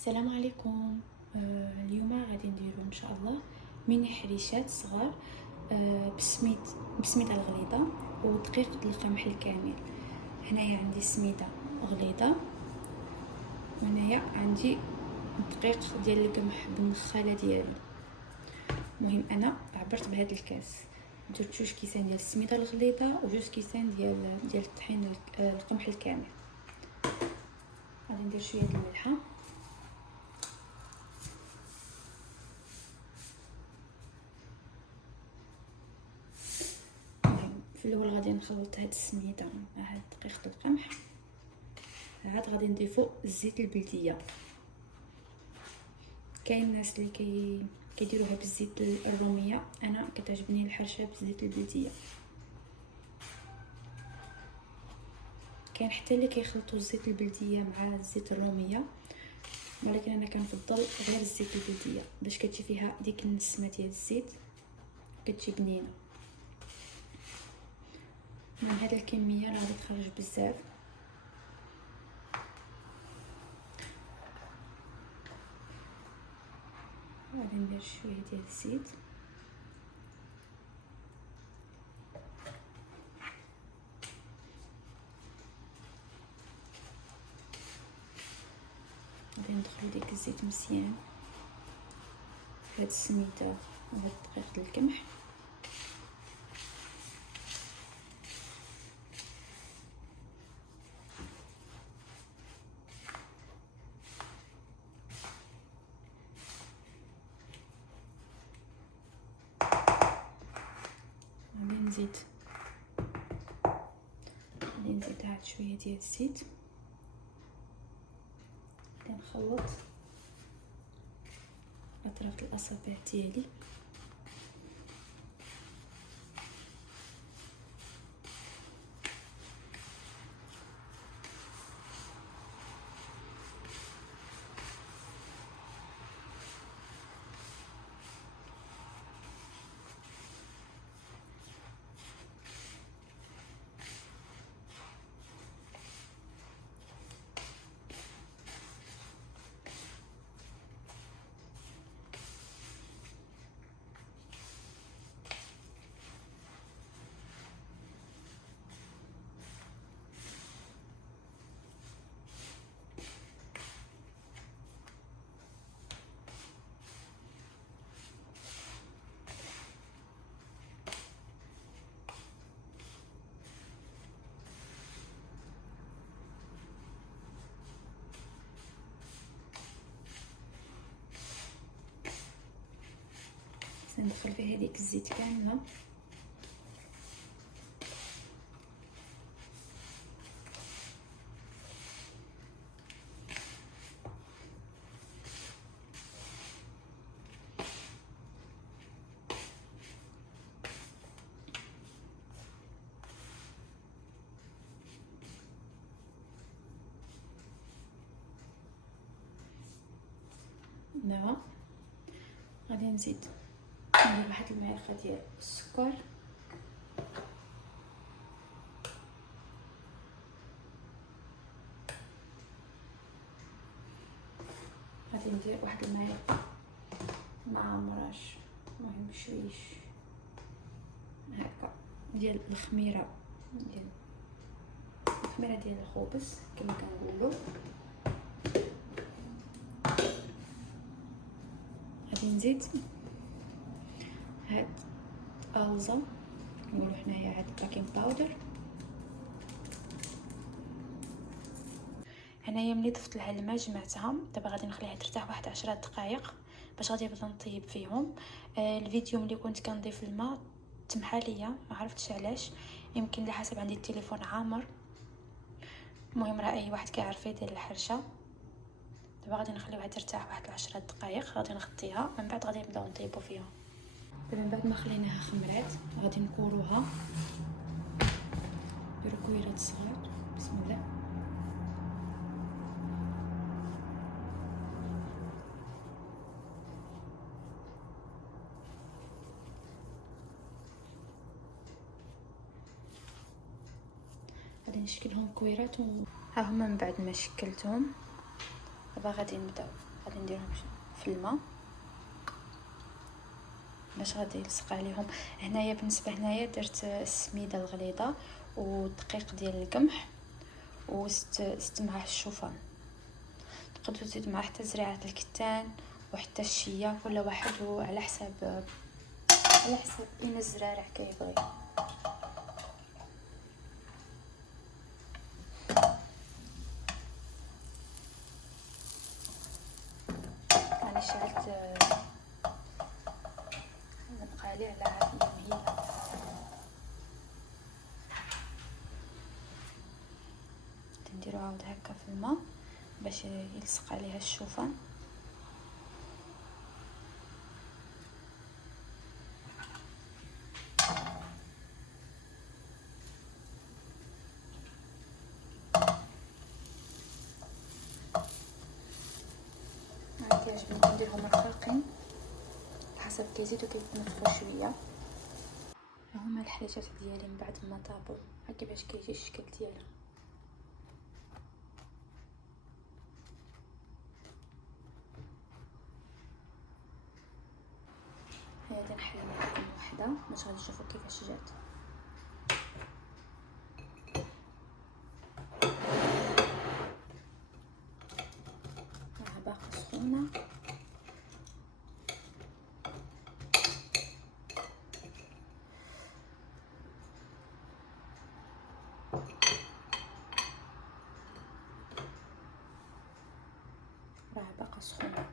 السلام عليكم. اليوم غادي نديرو ان شاء الله ميني حريشات صغار بسميده الغليظه ودقيق القمح الكامل. هنايا عندي السميده غليظه وهنايا عندي دقيق ديال القمح بالنخاله ديالو. المهم انا عبرت بهذا الكاس، درت 2 كيسان ديال السميده الغليظه و2 كيسان ديال الطحين القمح الكامل. غادي ندير شويه د الملحه في الاول. غادي نخلط هاد السميده مع هاد دقيق القمح، عاد غادي نضيفو الزيت البلديه. كاين الناس اللي كيديروها بالزيت الروميه، انا كتعجبني الحرشه بالزيت البلديه. كاين حتى اللي كيخلطوا الزيت البلديه مع الزيت الروميه، ولكن انا كنفضل غير الزيت البلديه باش كتجي فيها ديك النسمه ديال الزيت، كتجي بنينه. من هذه الكميه راه غادي تخرج بزاف. غادي ندير شويه ديال الزيت، غادي ندخل ديك الزيت مزيان في هاد السميده وهاد الدقيق ديال القمح. غادي نزيد عاد شويه ديال الزيت، غادي نخلط اطراف الاصابع ديالي. ندخل فيها هذيك الزيت كامله. دابا غادي نزيد ندير واحد المعلقه ديال السكر، غادي ندير واحد المعلقه مع مراش، المهم بشويش هكا ديال الخميره ديال الخبز كما كنقولوا. غادي نزيد هاد الالزا نقولوا حنايا هاد الباكين باودر. هنايا ملي ضفت لها الماء جمعتها، دابا غادي نخليها ترتاح واحد 10 دقائق باش غادي نبدا نطيب فيهم. الفيديو ملي كنت كنضيف الماء تمحى ليا، ما عرفتش علاش، يمكن على حسب عندي التليفون عامر. المهم راه اي واحد كيعرف يدير الحرشه. دابا غادي نخليوها ترتاح واحد 10 دقائق، غادي نغطيها، من بعد غادي نبداو نطيبوا فيها. دابا من بعد ما خليناها خمرات غادي نكوروها، نديرو كويرات صغار. بسم الله. غادي نشكلهم كويرات ها هما. من بعد ما شكلتهم دابا غادي نبداو غادي نديرهم في الماء باش غادي يلصق عليهم. هنايا بالنسبه هنايا درت السميده الغليظه والدقيق ديال القمح وزدت معاه الشوفان. تقدروا تزيدوا معاه حتى زريعه الكتان وحتى الشيا، كل واحد على حساب بين الزرارع كيبغي. انا شعلت المقالي على عافيه مهيله، نديرو عاود هكا في الماء باش يلصق عليها الشوفان. كيعجبني نديرهم رقيقين حسب كيزيدو كيتنفخوا شويه. هما الحريجات ديالي من بعد ما طابوا ها كيفاش كيجي الشكل ديالها. غادي نحل معكم وحده باش غادي تشوفوا كيفاش جات. راه باقا سخونه. راه باقا سخونه.